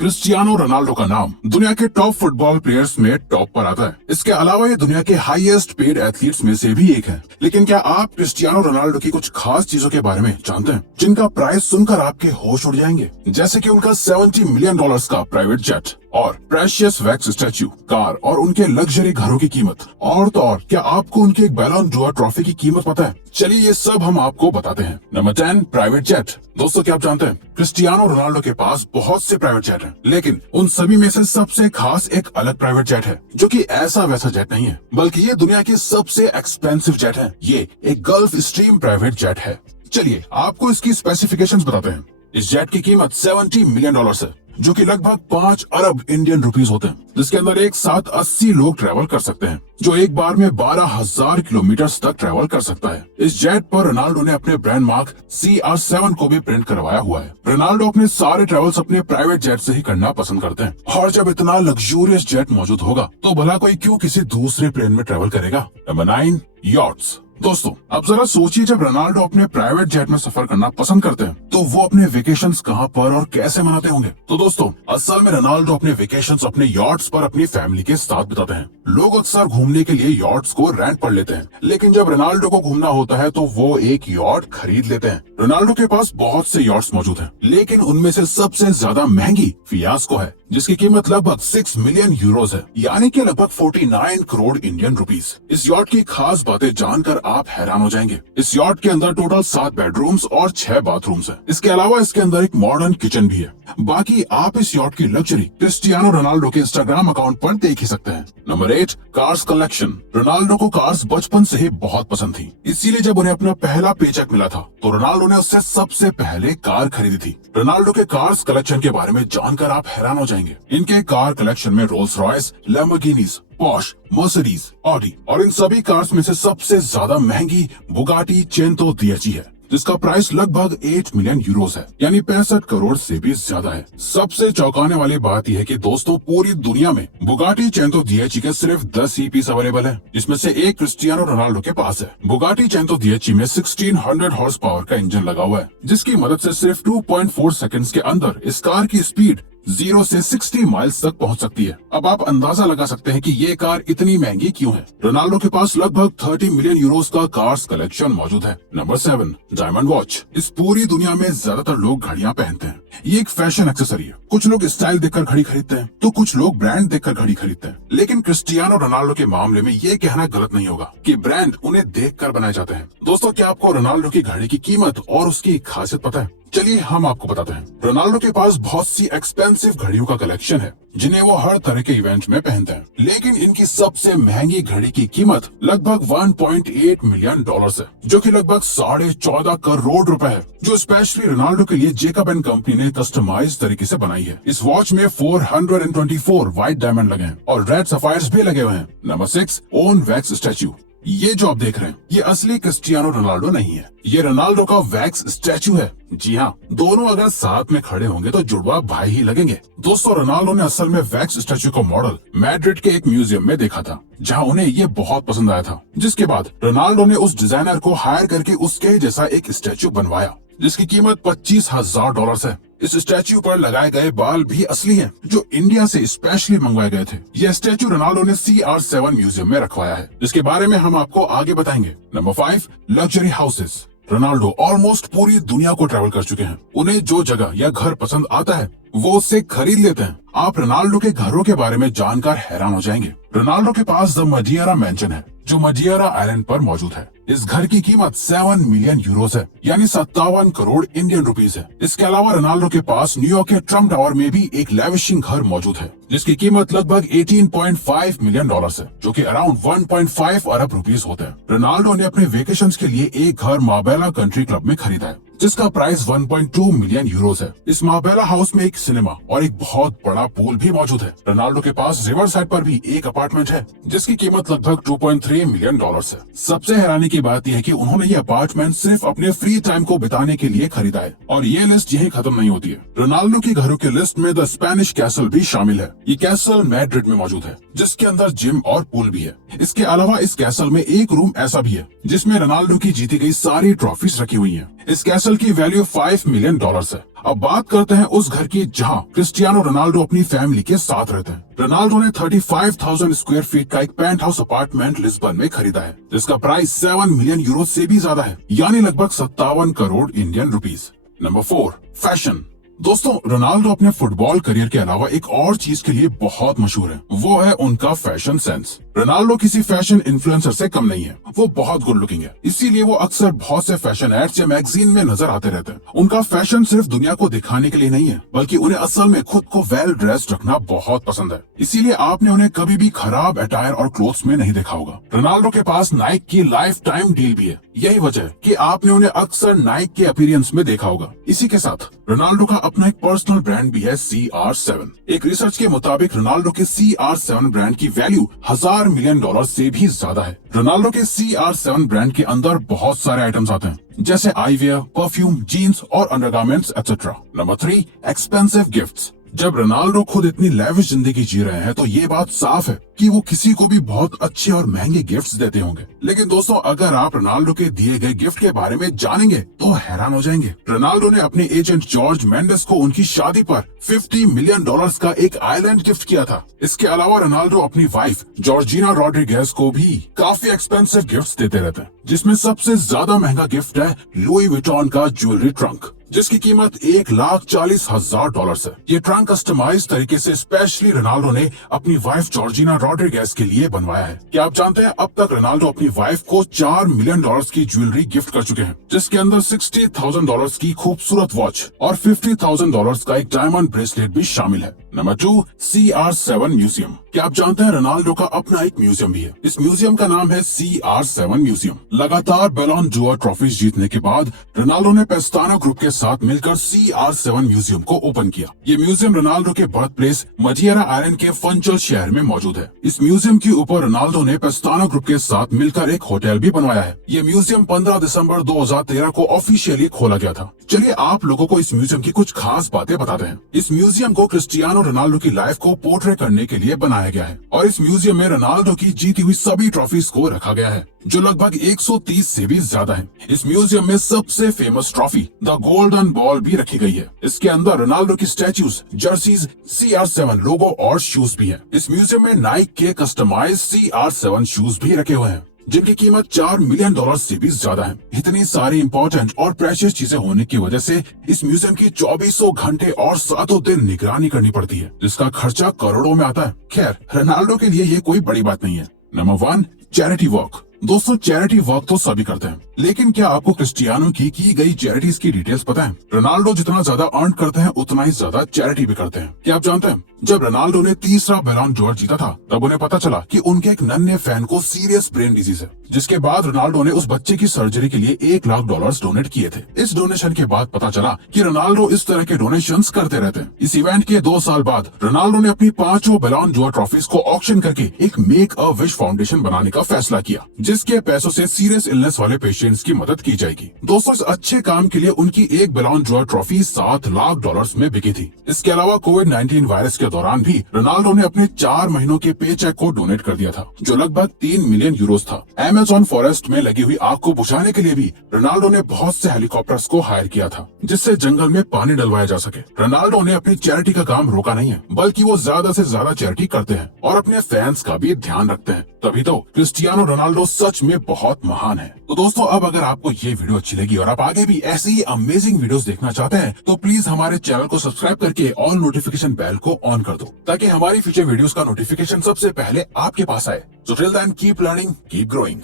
Cristiano Ronaldo का नाम दुनिया के टॉप फुटबॉल प्लेयर्स में टॉप पर आता है। इसके अलावा ये दुनिया के हाईएस्ट पेड एथलीट्स में से भी एक है। लेकिन क्या आप क्रिस्टियानो रोनाल्डो की कुछ खास चीजों के बारे में जानते हैं, जिनका प्राइस सुनकर आपके होश उड़ जाएंगे? जैसे कि उनका $70 मिलियन का प्राइवेट जेट और प्रेशियस वैक्स स्टैच्यू, कार और उनके लग्जरी घरों की कीमत। और तो और, क्या आपको उनके एक बैलन डोर ट्रॉफी की कीमत पता है? चलिए ये सब हम आपको बताते हैं। Number 10, private jet. दोस्तों, क्या आप जानते हैं क्रिस्टियानो रोनाल्डो के पास बहुत से प्राइवेट जेट हैं, लेकिन उन सभी में से सबसे खास एक अलग प्राइवेट जेट है, जो कि ऐसा वैसा जेट नहीं है, बल्कि ये दुनिया की सबसे एक्सपेंसिव जेट है। ये एक गल्फ स्ट्रीम प्राइवेट जेट है। चलिए आपको इसकी स्पेसिफिकेशंस बताते हैं। इस जेट की कीमत $70 मिलियन है, जो कि लगभग 5 अरब इंडियन रुपीस होते हैं, जिसके अंदर एक साथ 80 लोग ट्रेवल कर सकते हैं, जो एक बार में 12,000 किलोमीटर तक ट्रेवल कर सकता है। इस जेट पर रोनाल्डो ने अपने ब्रांड मार्क CR7 को भी प्रिंट करवाया हुआ है। रोनाल्डो अपने सारे ट्रेवल्स अपने प्राइवेट जेट से ही करना पसंद करते हैं, और जब इतना लग्जूरियस जेट मौजूद होगा तो भला कोई क्यों किसी दूसरे प्लेन में ट्रेवल करेगा। Number 9, yachts. दोस्तों, अब जरा सोचिए, जब रोनाल्डो अपने प्राइवेट जेट में सफर करना पसंद करते हैं तो वो अपने वेकेशंस कहाँ पर और कैसे मनाते होंगे? तो दोस्तों, असल में रोनाल्डो अपने वेकेशंस अपने यॉट्स पर अपनी फैमिली के साथ बिताते हैं। लोग अक्सर घूमने के लिए यॉट्स को रेंट पर लेते हैं, लेकिन जब रोनाल्डो को घूमना होता है तो वो एक यॉट खरीद लेते हैं। रोनाल्डो के पास बहुत से यॉट्स मौजूद हैं, लेकिन उनमें से सबसे ज्यादा महंगी फियास्को है, जिसकी कीमत लगभग 6 मिलियन यूरोज है, यानी कि लगभग 49 करोड़ इंडियन रुपीस। इस यॉट की खास बातें जानकर आप हैरान हो जाएंगे। इस यॉट के अंदर टोटल 7 बेडरूम्स और 6 बाथरूम्स हैं। इसके अलावा इसके अंदर एक मॉडर्न किचन भी है। बाकी आप इस यॉट की लग्जरी क्रिस्टियानो रोनाल्डो के इंस्टाग्राम अकाउंट पर देख ही सकते हैं। Number 8, cars collection. रोनाल्डो को कार्स बचपन से ही बहुत पसंद थी, इसीलिए जब उन्हें अपना पहला पेचेक मिला था तो रोनाल्डो ने उससे सबसे पहले कार खरीदी थी। रोनाल्डो के कार्स कलेक्शन के बारे में जानकर आप हैरान हो जाएंगे। इनके कार कलेक्शन में Rolls Royce, Lamborghinis, Porsche, Mercedes, Audi और इन सभी कार्स में से सबसे ज्यादा महंगी बुगाटी चेंतो डीएचई है, जिसका प्राइस लगभग 8 मिलियन यूरोस है, यानी 65 करोड़ से भी ज्यादा है। सबसे चौंकाने वाली बात यह है कि दोस्तों, पूरी दुनिया में बुगाटी चेंतो डीएचई के सिर्फ 10 ही पीस अवेलेबल है, जिसमें से एक क्रिस्टियानो रोनाल्डो के पास है। बुगाटी चेंतो डीएचई में 1600 हॉर्स पावर का इंजन लगा हुआ है, जिसकी मदद से सिर्फ 2.4 सेकंड्स के अंदर इस कार की स्पीड 0 से 60 माइल्स तक पहुंच सकती है। अब आप अंदाजा लगा सकते हैं कि ये कार इतनी महंगी क्यों है। रोनाल्डो के पास लगभग 30 मिलियन यूरोस का कार्स कलेक्शन मौजूद है। Number 7, diamond watch. इस पूरी दुनिया में ज्यादातर लोग घड़ियां पहनते हैं। ये एक फैशन एक्सेसरी है। कुछ लोग स्टाइल देखकर घड़ी खरीदते हैं तो कुछ लोग ब्रांड देखकर घड़ी खरीदते हैं, लेकिन क्रिस्टियानो रोनाल्डो के मामले में ये कहना गलत नहीं होगा कि ब्रांड उन्हें देखकर बनाए जाते हैं। दोस्तों, क्या आपको रोनाल्डो की घड़ी की कीमत और उसकी खासियत पता है? चलिए हम आपको बताते हैं। रोनाल्डो के पास बहुत सी एक्सपेंसिव घड़ियों का कलेक्शन है, जिन्हें वो हर तरह के इवेंट में पहनते हैं, लेकिन इनकी सबसे महंगी घड़ी की कीमत लगभग $1.8 मिलियन है, जो कि लगभग 14.5 करोड़ रुपए है, जो स्पेशली रोनाल्डो के लिए जेकब एंड कंपनी ने कस्टमाइज तरीके से बनाई है। इस वॉच में 424 व्हाइट डायमंड लगे हैं और रेड सफायर्स भी लगे हुए हैं। Number 6, own wax statue. ये जो आप देख रहे हैं, ये असली क्रिस्टियानो रोनाल्डो नहीं है, ये रोनाल्डो का वैक्स स्टैच्यू है। जी हाँ, दोनों अगर साथ में खड़े होंगे तो जुड़वा भाई ही लगेंगे। दोस्तों, रोनाल्डो ने असल में वैक्स स्टैच्यू का मॉडल मैड्रिड के एक म्यूजियम में देखा था, जहाँ उन्हें ये बहुत पसंद आया था, जिसके बाद रोनाल्डो ने उस डिजाइनर को हायर करके उसके जैसा एक स्टैच्यू बनवाया, जिसकी कीमत $25,000 है। इस स्टैच्यू पर लगाए गए बाल भी असली हैं, जो इंडिया से स्पेशली मंगवाए गए थे। यह स्टैच्यू रोनाल्डो ने CR7 म्यूजियम में रखवाया है, जिसके बारे में हम आपको आगे बताएंगे। Number 5, luxury houses. Ronaldo almost पूरी दुनिया को ट्रैवल कर चुके हैं। उन्हें जो जगह या घर पसंद आता है वो उससे खरीद लेते हैं। आप रोनाल्डो के घरों के बारे में जानकर हैरान हो जाएंगे। रोनाल्डो के पास द मडियारा मैंशन है, जो मडियारा आइलैंड पर मौजूद है। इस घर की कीमत 7 मिलियन यूरोस है, यानी 57 करोड़ इंडियन रुपीस है। इसके अलावा रोनाल्डो के पास न्यूयॉर्क के ट्रम्प टावर में भी एक लैविशिंग घर मौजूद है, जिसकी कीमत लगभग $18.5 मिलियन है, जो कि अराउंड 1.5 अरब रुपीस होते हैं। रोनाल्डो ने अपने वेकेशंस के लिए एक घर मार्बेला कंट्री क्लब में खरीदा है, जिसका प्राइस 1.2 मिलियन यूरोस है। इस मार्बेला हाउस में एक सिनेमा और एक बहुत बड़ा पूल भी मौजूद है। रोनाल्डो के पास रिवर साइड पर भी एक अपार्टमेंट है, जिसकी कीमत लगभग 2.3 मिलियन डॉलर्स है। सबसे हैरानी की बात यह है कि उन्होंने ये अपार्टमेंट सिर्फ अपने फ्री टाइम को बिताने के लिए खरीदा है, और ये लिस्ट यहीं खत्म नहीं होती है। रोनाल्डो की घरों की लिस्ट में द स्पेनिश कैसल भी शामिल है। ये कैसल मैड्रिड में मौजूद है, जिसके अंदर जिम और पूल भी है। इसके अलावा इस कैसल में एक रूम ऐसा भी है जिसमें रोनाल्डो की जीती गई सारी ट्रॉफीज रखी हुई हैं। इस कैसल की वैल्यू $5 मिलियन है। अब बात करते हैं उस घर की जहां क्रिस्टियानो रोनाल्डो अपनी फैमिली के साथ रहते हैं। रोनाल्डो ने 35,000 स्क्वायर फीट का एक पेंट हाउस अपार्टमेंट लिस्बन में खरीदा है, जिसका प्राइस 7 मिलियन यूरो से भी ज्यादा है, यानी लगभग 57 crore Indian rupees. Number 4, fashion. दोस्तों, रोनाल्डो अपने फुटबॉल करियर के अलावा एक और चीज के लिए बहुत मशहूर है, वो है उनका फैशन सेंस। रोनाल्डो किसी फैशन इन्फ्लुएंसर से कम नहीं है, वो बहुत गुड लुकिंग है, इसीलिए वो अक्सर बहुत से फैशन एड्स या मैगजीन में नजर आते रहते हैं। उनका फैशन सिर्फ दुनिया को दिखाने के लिए नहीं है, बल्कि उन्हें असल में खुद को वेल ड्रेस्ड रखना बहुत पसंद है, इसीलिए आपने उन्हें कभी भी खराब अटायर और क्लोथ्स में नहीं देखा होगा। रोनाल्डो के पास नाइक की लाइफ टाइम डील भी है, यही वजह है कि आपने उन्हें अक्सर नाइक के अपीयरेंस में देखा होगा। इसी के साथ रोनाल्डो का अपना एक पर्सनल ब्रांड भी है, CR7। एक रिसर्च के मुताबिक रोनाल्डो के CR7 ब्रांड की वैल्यू $1,000 मिलियन से भी ज्यादा है। रोनाल्डो के CR7 ब्रांड के अंदर बहुत सारे आइटम्स आते हैं, जैसे आईवेयर, परफ्यूम, जीन्स और undergarments etcetera. Number 3, expensive gifts. जब रोनाल्डो खुद इतनी लेविश जिंदगी जी रहे हैं, तो ये बात साफ है कि वो किसी को भी बहुत अच्छे और महंगे गिफ्ट्स देते होंगे। लेकिन दोस्तों, अगर आप रोनाल्डो के दिए गए गिफ्ट के बारे में जानेंगे तो हैरान हो जाएंगे। रोनाल्डो ने अपने एजेंट जॉर्ज मेंडेस को उनकी शादी पर $50 मिलियन का एक आइलैंड गिफ्ट किया था। इसके अलावा रोनाल्डो अपनी वाइफ जॉर्जिना रॉड्रिगेज को भी काफी एक्सपेंसिव गिफ्ट्स देते रहते हैं, जिसमें सबसे ज्यादा महंगा गिफ्ट है लुई विटॉन का ज्वेलरी ट्रंक, जिसकी कीमत $1,40,000 है। ये ट्रंक कस्टमाइज तरीके से स्पेशली रोनाल्डो ने अपनी वाइफ जॉर्जिना रॉड्रिगेज के लिए बनवाया है। क्या आप जानते हैं, अब तक रोनाल्डो अपनी वाइफ को $4 मिलियन की ज्वेलरी गिफ्ट कर चुके हैं, जिसके अंदर $60,000 की खूबसूरत वॉच और $50,000 का एक डायमंड ब्रेसलेट भी शामिल है। Number 2, CR7 museum. क्या आप जानते हैं, रोनाल्डो का अपना एक म्यूजियम भी है। इस म्यूजियम का नाम है CR7 म्यूजियम। लगातार बैलोन डोर ट्रॉफीज जीतने के बाद रोनाल्डो ने पेस्ताना ग्रुप के साथ मिलकर CR7 म्यूजियम को ओपन किया। ये म्यूजियम रोनाल्डो के बर्थ प्लेस मजियरा आयरन के फंचल शहर में मौजूद है। इस म्यूजियम के ऊपर रोनाल्डो ने पेस्ताना ग्रुप के साथ मिलकर एक होटल भी बनवाया है। ये म्यूजियम 15 दिसंबर 2013 को ऑफिशियली खोला गया था। चलिए आप लोगों को इस म्यूजियम की कुछ खास बातें बताते हैं। इस म्यूजियम को क्रिस्टियानो रोनाल्डो की लाइफ को पोर्ट्रे करने के लिए बनाया गया है, और इस म्यूजियम में रोनाल्डो की जीती हुई सभी ट्रॉफीज को रखा गया है, जो लगभग 130 से भी ज्यादा है। इस म्यूजियम में सबसे famous trophy the golden ball भी रखी गई है। इसके अंदर रोनाल्डो की स्टैच्यूज, जर्सीज, CR7 लोगो और शूज भी है। इस म्यूजियम में नाइक के कस्टमाइज CR7 शूज भी रखे हुए हैं, जिनकी कीमत $4 मिलियन से भी ज्यादा है। इतनी सारी इंपॉर्टेंट और प्रेशियस चीजें होने की वजह से इस म्यूजियम की 2400 घंटे और 7 दिन निगरानी करनी पड़ती है, जिसका खर्चा करोड़ों में आता है। खैर, रोनाल्डो के लिए ये कोई बड़ी बात नहीं है। Number 1, charity work. दोस्तों, चैरिटी वर्क तो सभी करते हैं, लेकिन क्या आपको क्रिस्टियानो की गई चैरिटीज की डिटेल्स पता है? रोनाल्डो जितना ज्यादा अर्न करते हैं, उतना ही ज्यादा चैरिटी भी करते हैं। क्या आप जानते हैं, जब रोनाल्डो ने तीसरा बैलोन डोर जीता था, तब उन्हें पता चला कि उनके एक नन्हे फैन को सीरियस ब्रेन डिजीज है, जिसके बाद रोनाल्डो ने उस बच्चे की सर्जरी के लिए $1 लाख डोनेट किए थे। इस डोनेशन के बाद पता चला कि रोनाल्डो इस तरह के डोनेशंस करते रहते हैं। इस इवेंट के 2 साल बाद रोनाल्डो ने अपनी 5 बैलोन डोर ट्रॉफीज को ऑक्शन करके एक मेक अ विश फाउंडेशन बनाने का फैसला किया, जिसके पैसों से सीरियस इलनेस वाले पेशेंट्स की मदद की जाएगी। दोस्तों, इस अच्छे काम के लिए उनकी एक बैलोन डोर ट्रॉफी $7 लाख में बिकी थी। इसके अलावा कोविड-19 वायरस के दौरान भी रोनाल्डो ने अपने 4 महीनों के पे चेक को डोनेट कर दिया था, जो लगभग $3 मिलियन था। अमेज़न फॉरेस्ट में लगी हुई आग को बुझाने के लिए भी रोनाल्डो ने बहुत से हेलीकॉप्टर्स को हायर किया था, जिससे जंगल में पानी डलवाया जा सके। रोनाल्डो ने अपनी चैरिटी का काम रोका नहीं है, बल्कि वो ज्यादा से ज्यादा चैरिटी करते हैं और अपने फैंस का भी ध्यान रखते हैं। तभी तो क्रिस्टियानो रोनाल्डो सच में बहुत महान है। तो दोस्तों, अब अगर आपको ये वीडियो अच्छी लगी और आप आगे भी ऐसी ही अमेजिंग वीडियोस देखना चाहते हैं, तो प्लीज हमारे चैनल को सब्सक्राइब करके ऑल नोटिफिकेशन बेल को ऑन कर दो, ताकि हमारी फ्यूचर वीडियोस का नोटिफिकेशन सबसे पहले आपके पास आए। So till then, keep learning, keep growing.